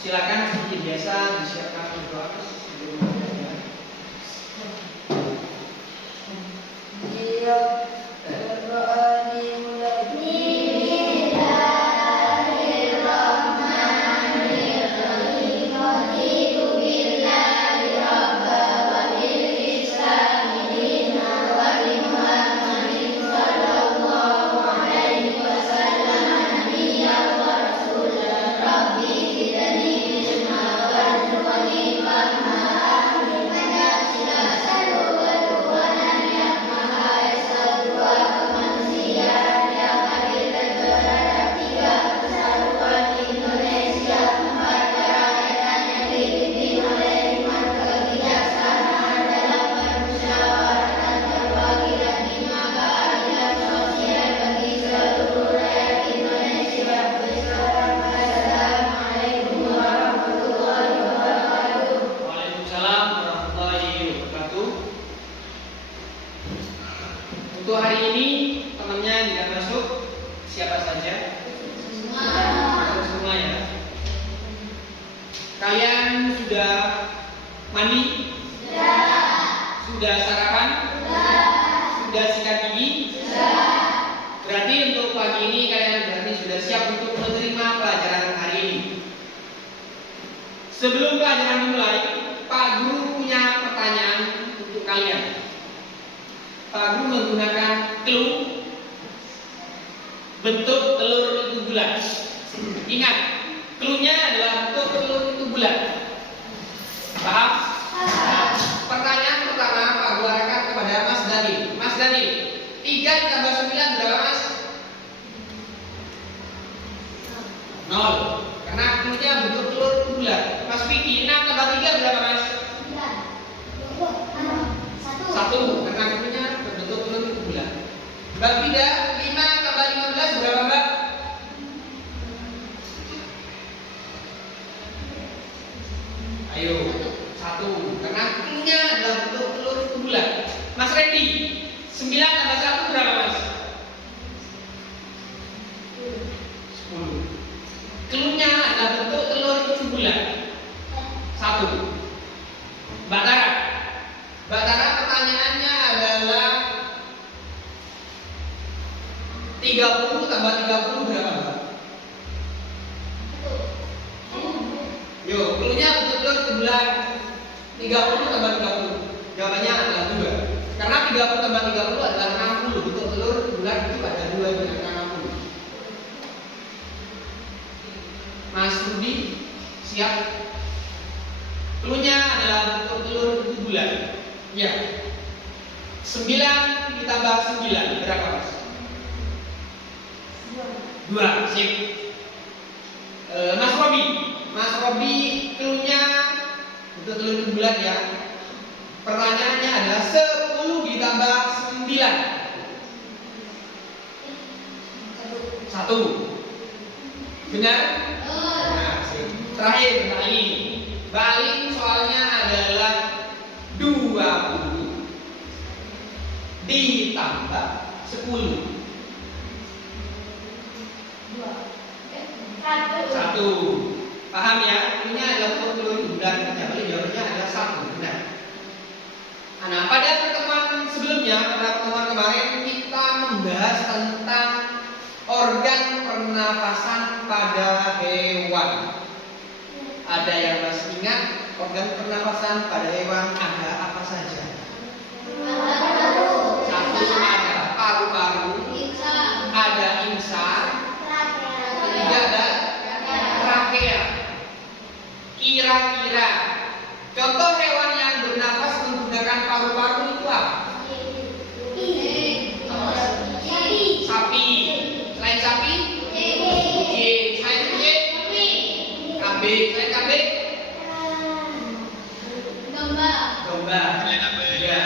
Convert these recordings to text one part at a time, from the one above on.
Silakan seperti biasa disiapkan doa sebelum memulai. Untuk hari ini temannya tidak masuk, siapa saja? Masuk semua ya. Kalian sudah mandi? Sudah sarapan? Sudah sikat gigi? Berarti untuk pagi ini kalian berarti sudah siap untuk menerima pelajaran hari ini. Sebelum pelajaran dimulai, Pak Guru punya pertanyaan untuk kalian. Pak Guru menggunakan clue bentuk telur itu bulat. Ingat, clue-nya adalah bentuk telur itu bulat. Paham? Pertanyaan pertama Pak Guru arahkan kepada Mas Dani. Mas Dani, 3 ditambah 9 berapa Mas? 0. Karena clue-nya bentuk telur itu bulat. Mas Vicky, 6 tambah 3 berapa Mas? 1. Karena clue-nya bentuk telur itu bulat. Mbak Vida, 5 tambah 15 berapa Mbak? Ayo, 1. Karena clue-nya adalah bentuk telur itu bulat. Mas Randy, 9 tambah 1 berapa Mas? 10. Clue-nya adalah bentuk telur itu bulat. 1. Mbak Tara. Mbak Tara, pertanyaannya adalah 30 tambah 30 berapa Mbak? Yo, clue-nya bentuk telur itu bulat. 30 tambah 30. Jawabannya adalah 2. Karena 30 tambah 30 adalah 60. Bentuk telur bulat itu ada 2 dengan 60. Mas Rudi, siap? Clue-nya adalah bentuk telur itu bulat. Ya. 9 ditambah 9 berapa Mas? 2. Sip. Mas Robi. Mas Robi, clue-nya bentuk telur itu bulat ya. Pertanyaannya adalah 10 ditambah 9. 1. Benar? Nah, sip. Terakhir Mbak Alin. Mbak Alin soalnya adalah 20 ditambah 10. 1. Paham ya? Ini adalah telur bulat. Jawabannya adalah 1. Benar. Nah, pada pertemuan sebelumnya, pada pertemuan kemarin kita membahas tentang organ pernafasan pada hewan. Ada yang masih ingat organ pernafasan pada hewan ada apa saja? Satu ada paru-paru, ada insang, ketiga ada trakea. Kira-kira contoh hewan yang bernafas menggunakan paru-paru itu apa? Sapi. Selain sapi? Kucing. Selain kucing? Kambing. Selain kambing? Domba. Ya.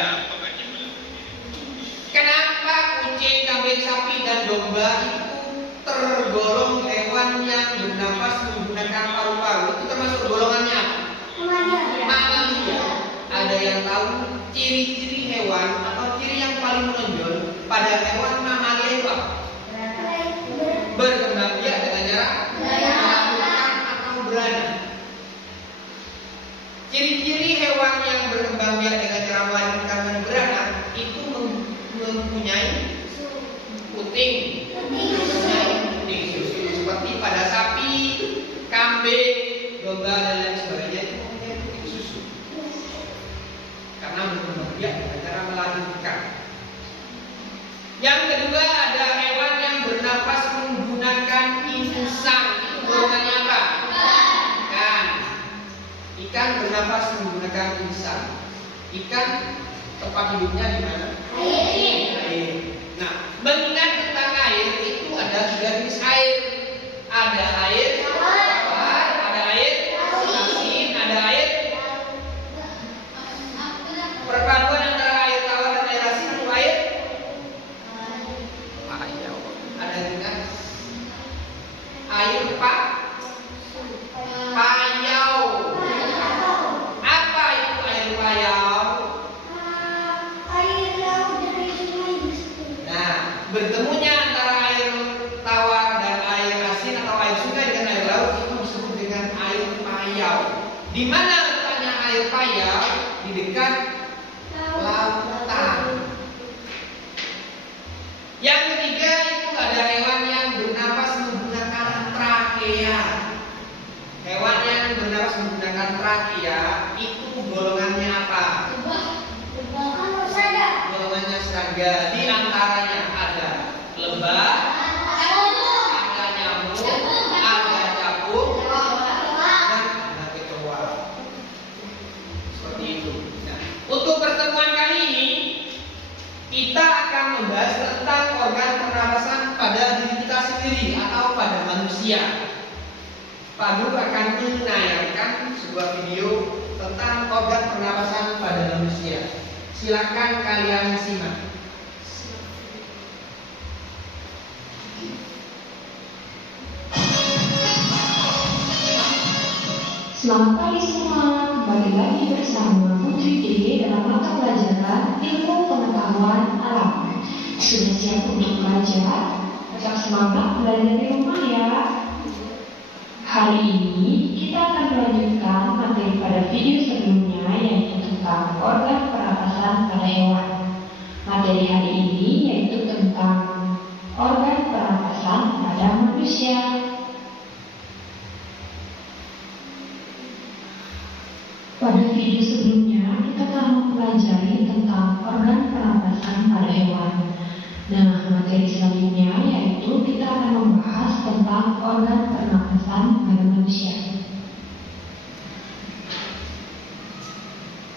Kenapa kucing, kambing, sapi dan domba itu tergolong hewan yang bernafas menggunakan paru-paru? Itu termasuk golongannya manusia. Ada yang tahu ciri-ciri hewan atau ciri yang paling menonjol pada hewan mamalia itu apa? Berkembang biak dengan cara melakukan atau beranak. Ciri-ciri hewan yang berkembang biak dengan cara melahirkan dan beranak itu mempunyai puting susu seperti pada sapi, kambing, domba dan lain sebagainya itu mempunyai puting susu karena berkembang biak dengan cara melahirkan. Yang kedua ada hewan yang bernapas menggunakan insang. Itu golongannya apa? Ikan. Ikan bernapas menggunakan insang. Ikan tempat hidupnya di mana? Air. Nah, mengingat tentang air itu ada 3 jenis air. Ada air tawar, ada air asin, ada air perpaduan antara air tawar dan air asin atau air payau. Ada juga air payau. Apa itu air payau? Air laut dari sungai. Nah, bertemunya antara air tawar dan air asin atau air sungai dengan air laut itu disebut dengan air payau. Di mana letaknya air payau? Di dekat lautan. Yang ketiga itu ada hewan yang bernapas menggunakan trakea. Hewan yang bernapas menggunakan trakea itu golongannya apa? Golongannya serangga. Di antaranya ada lebah, ada nyamuk, ada capung, dan ada kecoa. Seperti itu. Nah, untuk pertemuan kali ini kita akan membahas tentang organ pernapasan pada diri kita sendiri atau pada manusia. Pak Nur akan menayangkan sebuah video tentang organ pernapasan pada manusia. Silakan kalian simak. Selamat pagi semua, kembali lagi bersama Putri Dede dalam mata pelajaran ilmu pengetahuan alam. Sudah siap untuk belajar? Tetap semangat belajar di rumah ya. Hari ini kita akan melanjutkan materi pada video sebelumnya yaitu tentang organ pernapasan pada hewan. Materi hari ini yaitu tentang organ pernapasan pada manusia. Pada video sebelumnya kita telah mempelajari tentang organ pernapasan pada hewan. Nah, materi selanjutnya yaitu kita akan membahas tentang organ pernapasan pada manusia.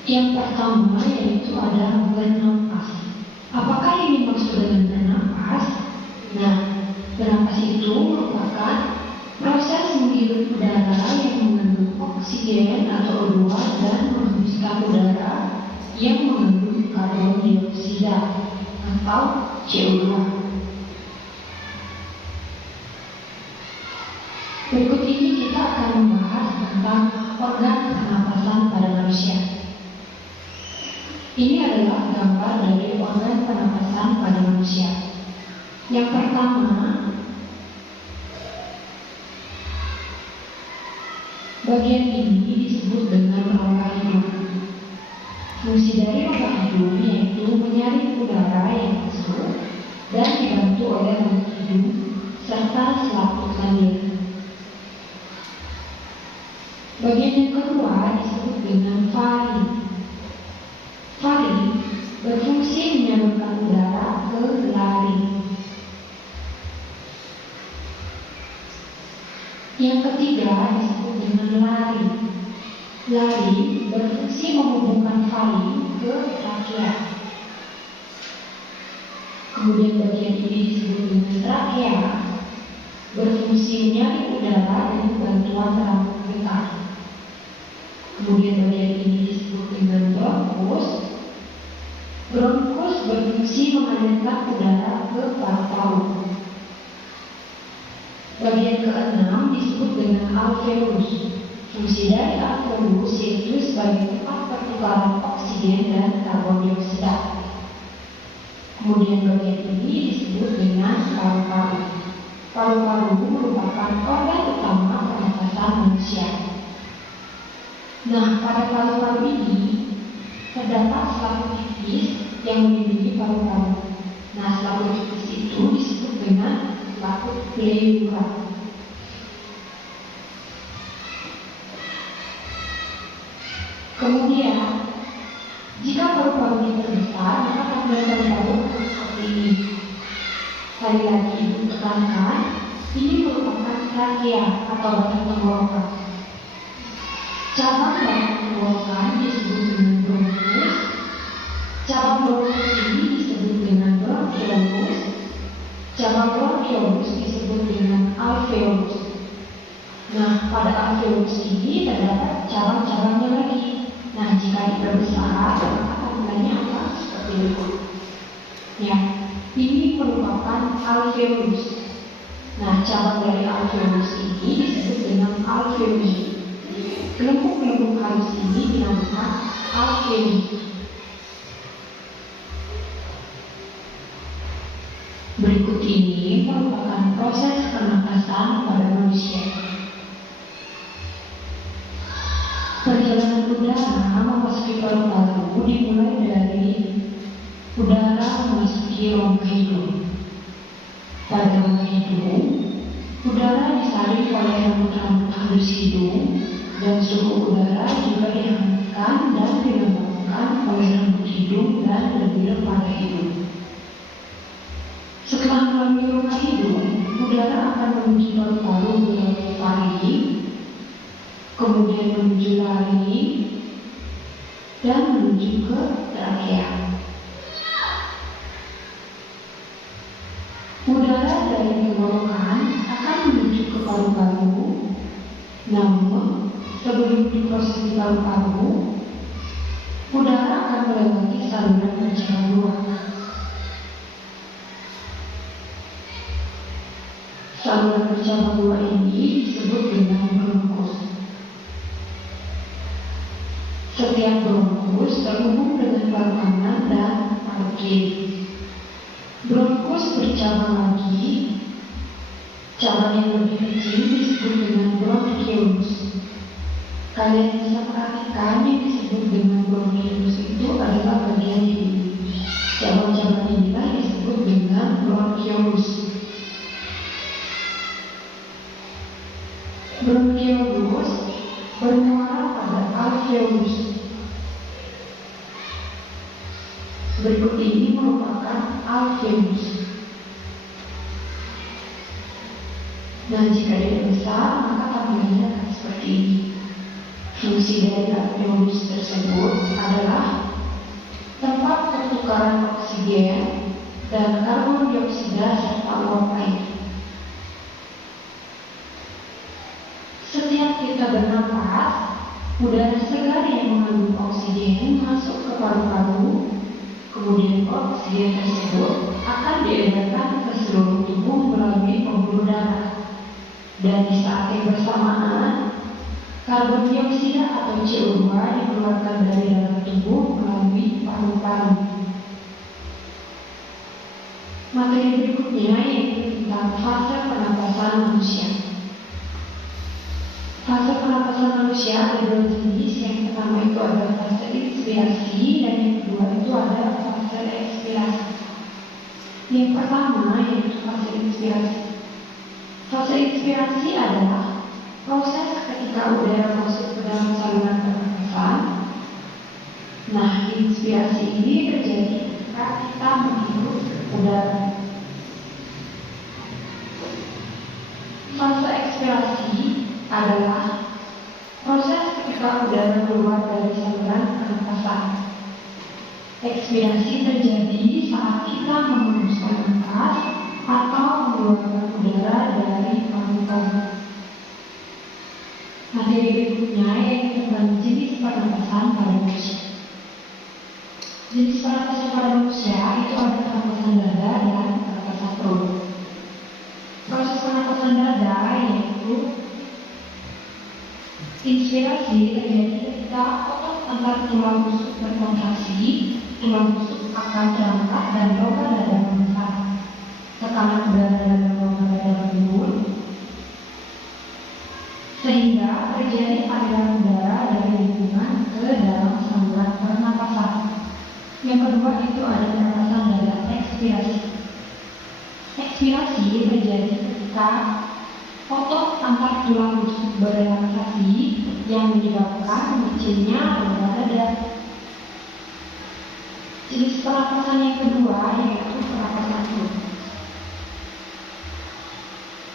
Yang pertama yaitu ada bernapas. Apakah ini maksud dengan bernapas? Nah, bernapas itu merupakan proses menghirup udara yang mengandung oksigen atau O2 dan menghembuskan udara yang mengandung karbon dioksida atau CO2. Berikut ini kita akan membahas tentang organ pernapasan pada manusia. Ini adalah gambar dari organ pernapasan pada manusia. Yang pertama, bagian ini disebut dengan rongga hidung. Fungsi dari rongga hidung yaitu menyaring udara yang masuk dan dibantu oleh rongga hidung serta selaput lendir. Bagian yang kedua disebut dengan faring. Faring berfungsi menyalurkan udara ke laring. Yang ketiga disebut dengan laring. Laring berfungsi menghubungkan faring ke trakea. Kemudian bagian ini disebut dengan trakea, berfungsi menyaring udara dengan bantuan rambut getah. Kemudian bagian ini disebut dengan bronkus. Bronkus berfungsi mengalirkan udara ke paru-paru. Bagian keenam disebut dengan alveolus. Fungsi dari alveolus yaitu sebagai tempat pertukaran oksigen dan karbon dioksida. Kemudian bagian ini disebut dengan paru-paru. Paru-paru merupakan organ utama pernapasan manusia. Nah, pada paru-paru ini terdapat selaput tipis yang melindungi paru-paru. Nah, selaput tipis itu disebut dengan selaput pleura. Kemudian, jika paru-paru diperbesar, maka tampilan paru-paru akan seperti ini. Sekali lagi ibu tekankan, ini merupakan trakea atau batang tenggorokan. Cabang batang tenggorokan disebut dengan bronkus. Cabang bronkus ini disebut dengan bronchiolus. Cabang bronchiolus disebut dengan alveolus. Nah, pada alveolus ini terdapat cabang-cabangnya lagi. Nah, jika diperbesar, maka tampilannya akan seperti itu. Ya, ini merupakan alveolus. Nah, cabang dari alveolus ini disebut dengan alveoli. Kelempung-kelempung halus ini dinamakan alveoli. Berikut ini merupakan proses pernapasan pada manusia. Perjalanan udara memasuki paru-paru dimulai dari udara memasuki rongga hidung. Pada rongga hidung, udara disaring oleh rambut-rambut halus hidung dan suhu udara juga dihangatkan dan dilembabkan oleh rambut hidung dan lendir pada hidung. Setelah melalui rongga hidung, udara akan menuju paru-paru melalui faring, kemudian menuju laring, dan menuju ke trakea. Udara dari tenggorokan akan menuju ke paru-paru, namun sebelum diproses di paru-paru, udara akan melewati saluran pencernaan luar. Saluran pencernaan luar ini disebut dengan bronkus. Setiap bronkus terhubung dengan paru kanan dan paru kiri. Bronkus bercabang lagi. Cabang yang lebih kecil disebut dengan bronchiolus. Kalian bisa perhatikan yang disebut dengan bronchiolus itu adalah bagian ini. Cabang-cabang inilah disebut dengan bronchiolus. Bronchiolus bermuara pada alveolus. Berikut ini merupakan alveolus. Nah, jika dia besar, maka tampilannya akan seperti ini. Fungsi dari alveolus tersebut adalah tempat pertukaran oksigen dan karbon dioksida serta uap air. Setiap kita bernapas, udara segar yang mengandung oksigen masuk ke paru-paru. Kemudian oksigen tersebut akan diedarkan ke seluruh tubuh melalui pembuluh darah. Dan di saat yang bersamaan, karbon dioksida atau CO2 dikeluarkan dari dalam tubuh melalui paru-paru. Materi berikutnya yaitu tentang fase pernapasan manusia. Fase pernapasan manusia ada dua jenis. Yang pertama itu adalah fase inspirasi dan yang kedua itu adalah fase ekspirasi. Yang pertama yaitu fase inspirasi. Fase inspirasi adalah proses ketika udara masuk ke dalam saluran pernapasan. Nah, inspirasi ini terjadi ketika kita menghirup udara. Fase ekspirasi adalah proses ketika udara keluar dari saluran pernapasan. Ekspirasi terjadi saat kita menghembuskan nafas atau mengeluarkan udara dari paru-paru. Materi berikutnya yaitu tentang jenis pernapasan pada manusia. Jenis pernapasan pada manusia itu ada pernapasan dada dan pernapasan perut. Proses pernapasan dada yaitu inspirasi terjadi ketika otot antar tulang rusuk berkontraksi, tulang rusuk akan terangkat dan rongga dada membesar. Tekanan udara dalam rongga dada menurun, sehingga terjadi aliran udara dari Yang kedua itu ada pernapasan dada, ekspirasi. Ekspirasi terjadi ketika otot antar tulang rusuk berrelaksasi yang menyebabkan mengecilnya rongga dada. Jenis pernapasan yang kedua yaitu pernapasan perut.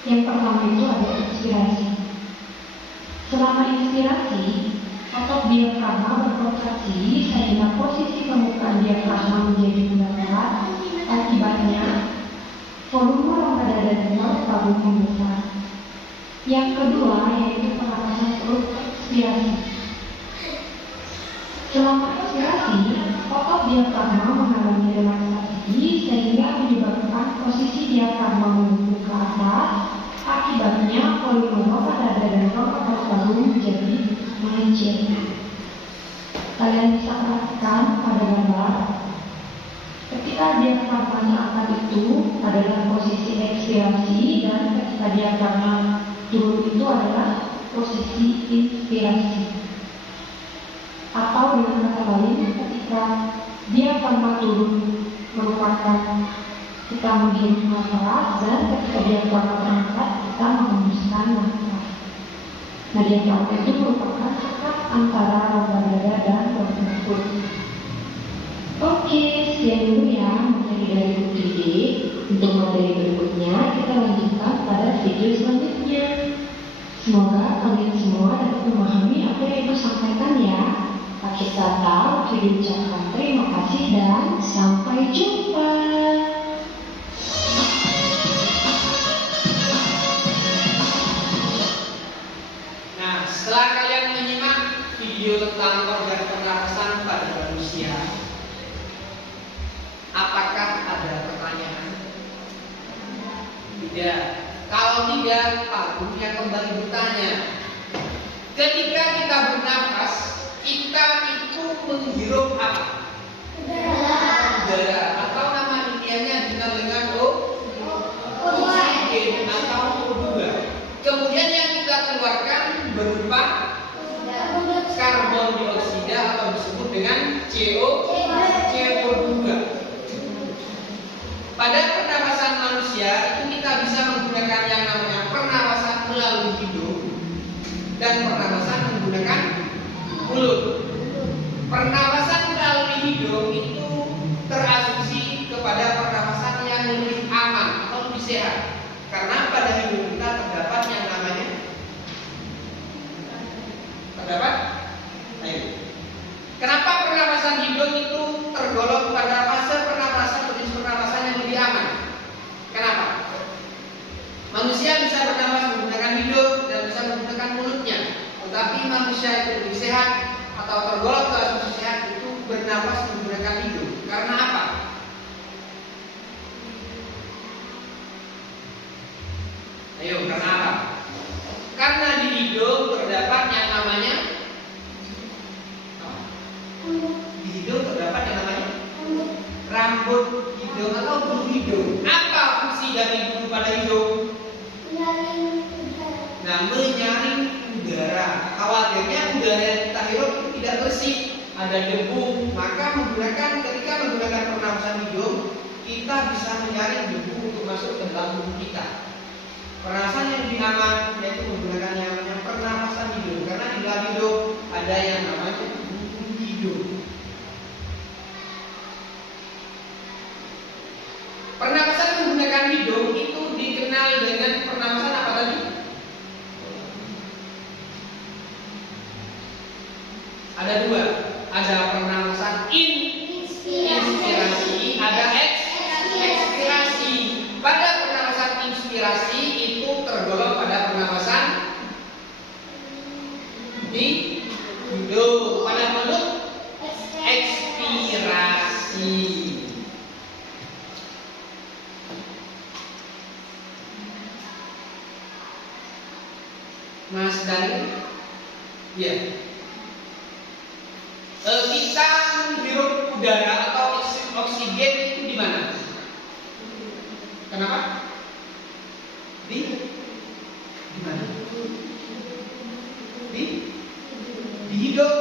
Yang pertama itu ada inspirasi. Selama inspirasi, otot diafragma berkontraksi sehingga posisi permukaan diafragma menjadi bulat. Akibatnya, volume rongga dada di luar tabung membesar. Yang kedua yaitu pernapasan perut ekspirasi. Selama ekspirasi, otot diafragma mengalami relaksasi sehingga menyebabkan posisi diafragma membentuk ke atas. Akibatnya volume rongga dada dan rongga paru-paru menjadi mengecil. Kalian bisa perhatikan pada gambar ketika diafragma angkat itu adalah posisi ekspirasi dan ketika diafragma turun itu adalah posisi inspirasi. Atau dengan kata lain, ketika diafragma turun merupakan kita menghirup nafas dan ketika diafragma terangkat kita menghembuskan nafas. Nah, diafragma itu merupakan sekat antara rongga dada dan rongga perut. Oke, sekian dulu ya materi dari Putri D. Untuk materi berikutnya kita lanjutkan pada video selanjutnya. Semoga kalian semua dapat memahami apa yang Ibu sampaikan ya. Akhir kata, Putri ucapkan terima kasih dan sampai jumpa. Nah, setelah kalian menyimak video tentang organ pernapasan pada manusia, apakah ada pertanyaan? Tidak. Kalau tidak, aku yang kembali bertanya. Ketika kita bernapas, kita itu menghirup apa? Udara. Atau nama ilmiahnya dikenal dengan oksigen atau O2. Kemudian yang kita keluarkan berupa karbon dioksida atau disebut dengan CO2. Pada pernapasan manusia itu kita bisa menggunakan yang namanya pernapasan melalui hidung dan pernapasan menggunakan mulut. Pernapasan melalui hidung itu terasumsi kepada pernapasan yang lebih aman atau lebih sehat, karena pada hidung kita terdapat yang namanya Kenapa pernapasan hidung itu tergolong pada fase pernapasan atau jenis pernapasan yang lebih aman? Kenapa? Manusia bisa bernapas menggunakan hidung dan bisa menggunakan mulutnya, tetapi manusia itu lebih sehat atau tergolong ke asumsi sehat itu bernapas menggunakan hidung. Karena apa? Ayo, karena apa? Karena di hidung terdapat yang namanya rambut hidung atau bulu hidung. Apa fungsi dari bulu pada hidung? Nah, menyaring udara. Khawatirnya udara yang kita hirup itu tidak bersih, ada debu. Maka ketika menggunakan pernapasan hidung, kita bisa menyaring debu untuk masuk ke dalam tubuh kita. Pernapasan yang lebih aman yaitu menggunakan yang namanya pernapasan hidung, karena di dalam hidung ada yang namanya bulu hidung. Pernapasan menggunakan hidung itu dikenal dengan pernapasan apa tadi? Ada dua, ada pernapasan inspirasi, ada ekspirasi. Pada pernapasan inspirasi itu tergolong pada pernapasan di hidung. Pada mulut ekspirasi. Mas Dani, ya. Kita menghirup udara atau oksigen itu di mana? Kenapa? Di mana? Di hidung.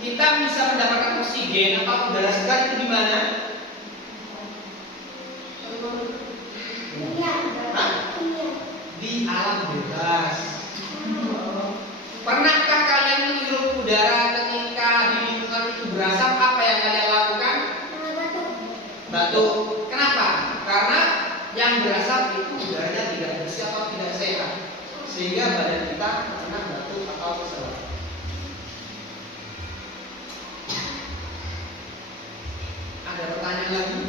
Kita bisa mendapatkan oksigen atau udara segar itu di mana? Hah? Di alam bebas. Pernahkah kalian menghirup udara ketika di lingkungan itu berasap? Apa yang kalian lakukan? Batuk. Kenapa? Karena yang berasap itu udaranya tidak bersih atau tidak sehat, sehingga badan kita terkena batuk atau keselak. Ada pertanyaan lagi?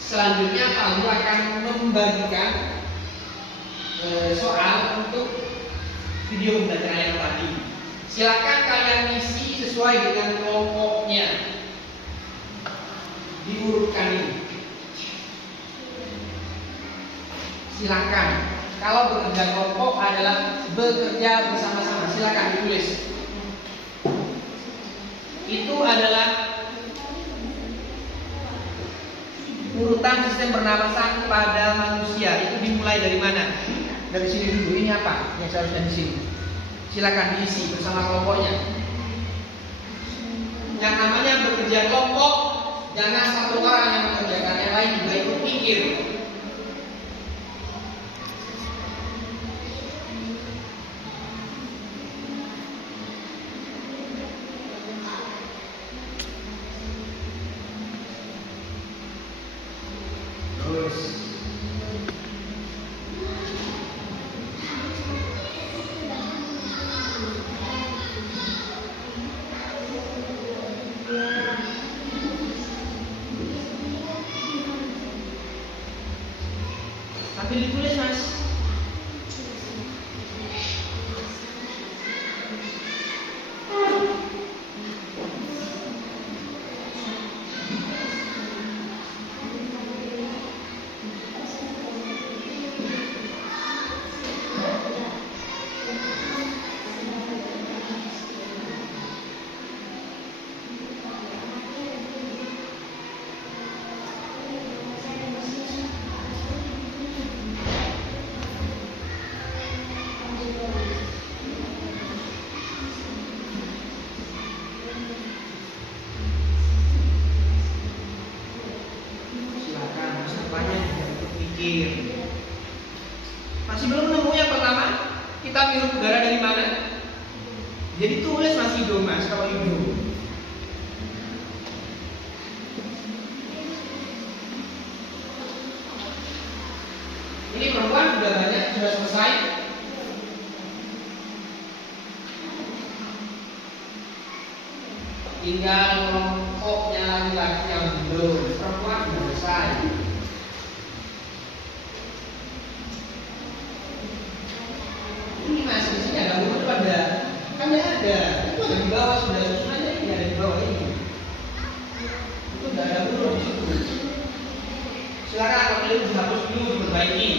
Selanjutnya Pak Guru akan membagikan soal untuk video pembelajaran yang tadi. Silakan kalian isi sesuai dengan kelompoknya. Diurutkan ini. Silakan. Kalau bekerja kelompok adalah bekerja bersama-sama. Silakan ditulis. Itu adalah urutan sistem pernapasan pada manusia. Itu dimulai dari mana? Dari sini dulu. Ini apa yang seharusnya di sini? Silakan diisi bersama kelompoknya. Yang namanya bekerja kelompok, jangan satu orang yang mengerjakan, yang lain juga ikut mikir. Terus sambil ditulis, Mas. Masih belum nemu yang pertama? Kita hirup udara dari mana? Jadi tulis Mas hidung, Mas, kalau hidung. Ini perempuan sudah banyak, sudah selesai. Tinggal kelompoknya laki-laki yang belum. Perempuan sudah selesai. Ini Mas, di sini ada buku pada, kan ada. Itu ada di bawah, sudah susun aja, ini ada di bawah ini. Itu tidak ada buku di situ. Silakan kalau kalian dihapus dulu, diperbaiki.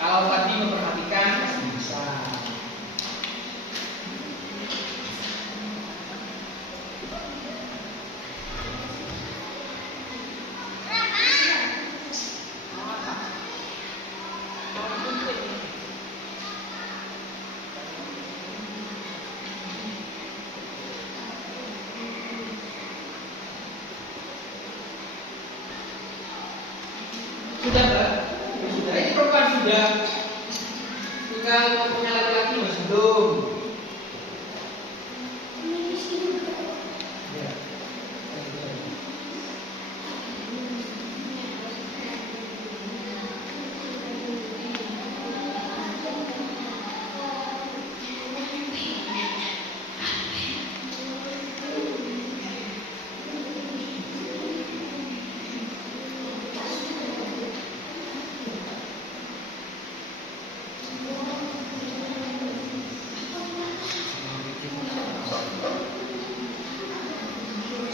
Kalau tadi memperhatikan pasti bisa. Sudah, Mbak? Sudah. Ini perempuan sudah. Tinggal punya laki-laki masih belum. Ya.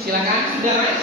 Silakan, sudah Mas?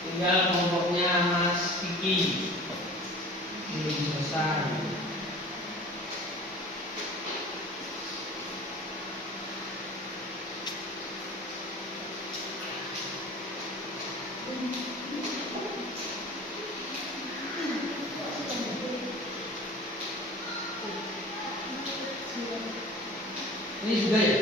Tinggal kelompoknya Mas Vicky belum selesai. Ini sudah ya?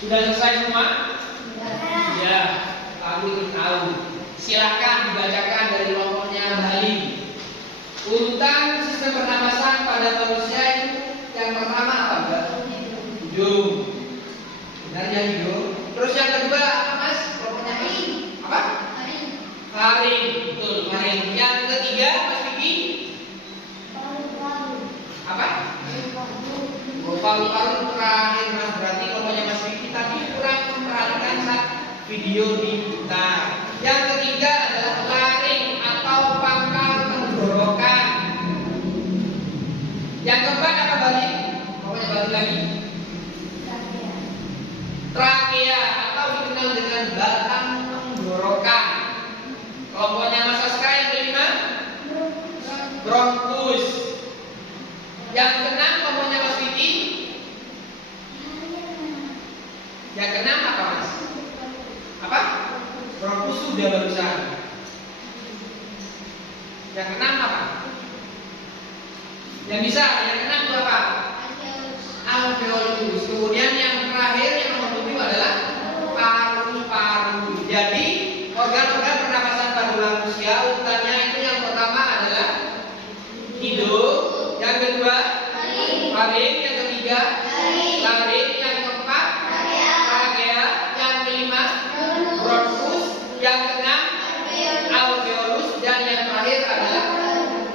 Sudah selesai semua? Ya, aku ingin tahu. Silakan dibacakan dari kelompoknya Bali. Urutan sistem pernapasan pada manusia itu yang pertama apa, Mbak? Hidung. Benar ya, hidung. Terus yang kedua apa, Mas? Kelompoknya apa? Faring. Betul, faring. Yang ketiga, Mas Vicky? Apa? Paru-paru terakhir, Mas. Berarti kelompoknya Mas Vicky tadi kurang memperhatikan saat video diputar. Yang ketiga adalah laring atau pangkal tenggorokan. Yang keempat apa, balik? Pokoknya balik lagi. Trakea atau dikenal dengan batang tenggorokan. Kelompoknya Mas Aska yang kelima, bronkus. Yang keenam kelompoknya Mas Vicky. Yang keenam apa, Mas? Apa? Bronkus sudah barusan. Yang keenam apa? Yang bisa, yang keenam itu apa? Alveolus. Kemudian yang terakhir yang nomor 7 adalah paru-paru. Jadi organ-organ pernapasan pada manusia urutannya itu yang pertama adalah hidung, yang kedua faring, yang ketiga laring, yang keempat trachea, yang kelima bronkus, yang keenam alveolus, dan yang terakhir adalah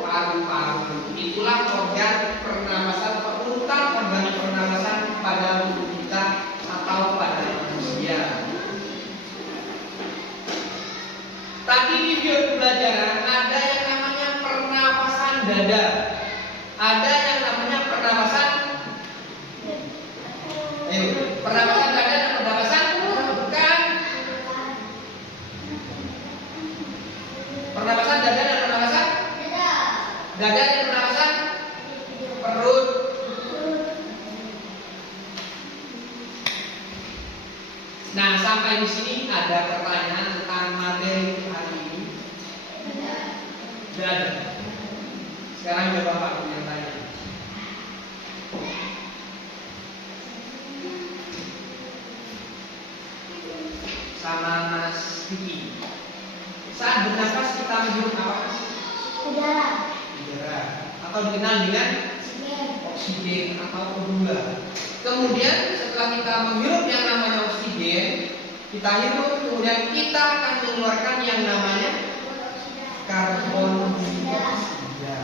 paru-paru. Itulah organ pernapasan, urutan organ pernapasan pada tubuh kita atau pada manusia. Tadi di video pembelajaran ada yang namanya pernapasan dada, ada yang namanya pernapasan pernapasan dada dan pernapasan bukan. Pernapasan dada dan pernapasan dada dan pernapasan perut. Nah, sampai di sini ada pertanyaan tentang materi hari ini. Sudah ada. Sekarang coba Bapak yang tanya. Sama Mas Vicky. Saat bernapas kita menghirup apa? Udara. Udara. Atau dikenal dengan oksigen atau udara. Kemudian setelah kita menghirup yang namanya oksigen, kita hirup, kemudian kita akan mengeluarkan yang namanya karbon dioksida.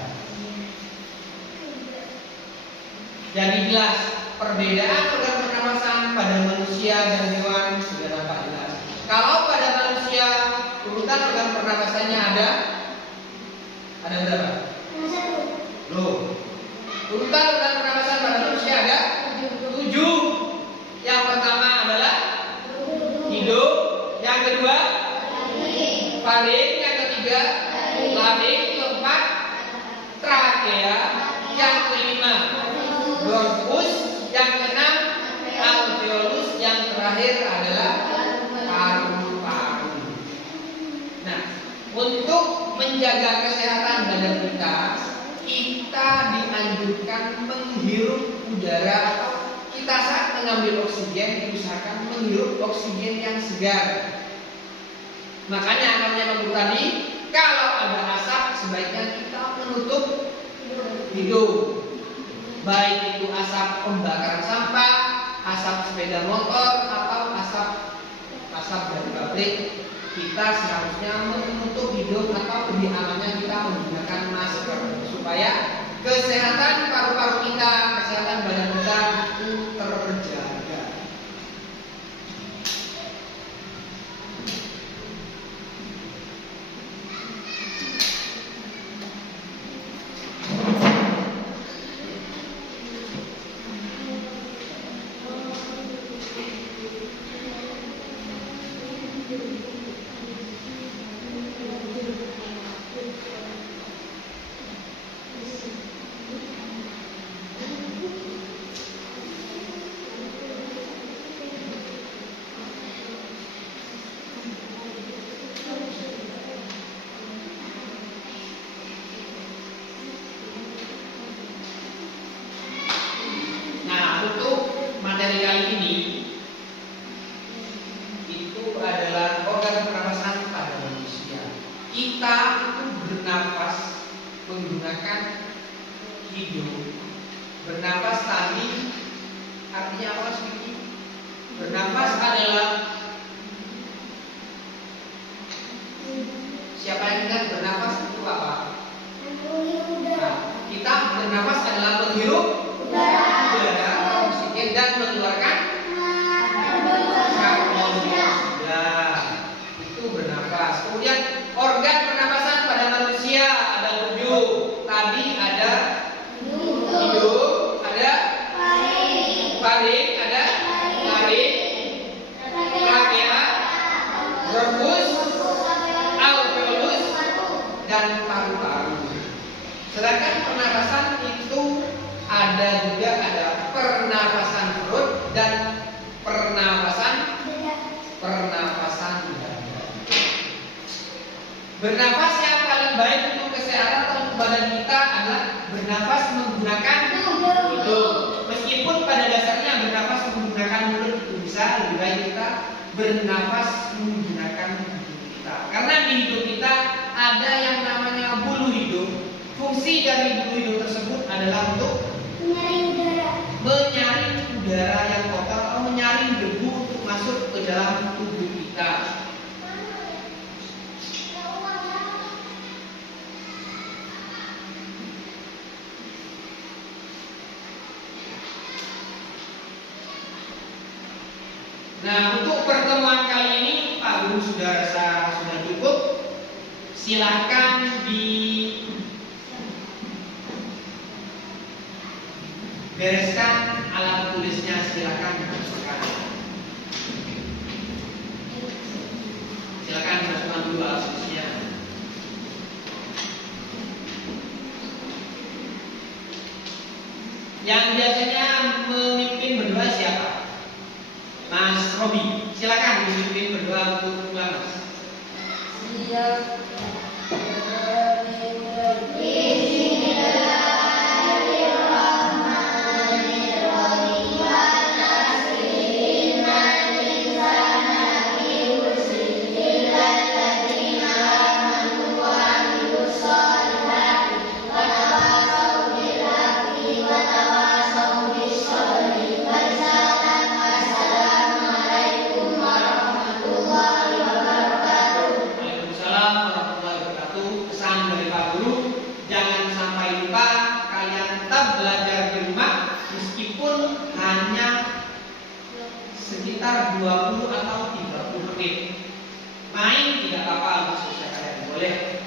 Jadi jelas perbedaan organ pernapasan pada manusia dan hewan sudah nampak jelas. Kalau pada manusia urutan organ pernapasannya ada berapa? Loh, urutan organ pernapasan pada manusia ada 7. Yang pertama adalah hidung, yang kedua faring, yang ketiga laring, keempat trakea, yang kelima bronkus, yang keenam alveolus, yang terakhir adalah paru-paru. Nah, untuk menjaga kesehatan badan kita dianjurkan menghirup udara atau kita saat mengambil oksigen diusahakan menghirup oksigen yang segar. Makanya namanya menurut tadi, kalau ada asap sebaiknya kita menutup hidung. Baik itu asap pembakaran sampah, asap sepeda motor, atau asap dari pabrik, kita seharusnya menutup hidung atau lebih amannya kita menggunakan masker supaya kesehatan paru-paru kita, kesehatan badan kita itu terjaga. Materi kali ini itu adalah organ pernapasan pada manusia. Kita itu bernapas menggunakan hidung. Bernapas tadi artinya apa sih? Bernapas adalah siapa yang ingat bernapas itu apa? Nah, kita bernapas adalah menghirup udara dan mengeluarkan karbon dioksida. Itu bernapas. Kemudian organ pernapasan pada manusia ada 7. Tadi ada hidung, ada faring, ada laring, trakea, bronkus, alveolus, dan paru-paru. Sedangkan pernapasan itu ada pernapasan perut dan pernapasan dada. Bernapas yang paling baik untuk kesehatan untuk badan kita adalah bernapas menggunakan hidung. Meskipun pada dasarnya bernapas menggunakan mulut itu bisa, lebih baik kita bernapas menggunakan hidung kita. Karena di hidung kita ada yang namanya bulu hidung. Fungsi dari bulu hidung tersebut adalah untuk menyaring udara yang kotor atau menyaring debu untuk masuk ke dalam tubuh kita. Nah, untuk pertemuan kali ini Pak Guru sudah rasa sudah cukup. Silakan bereskan alat tulisnya, silakan dimasukkan. Silakan masukkan dulu alat tulisnya. Yang biasanya memimpin berdoa siapa? Mas Robi. Silakan memimpin berdoa untuk Mas. Siap. boleh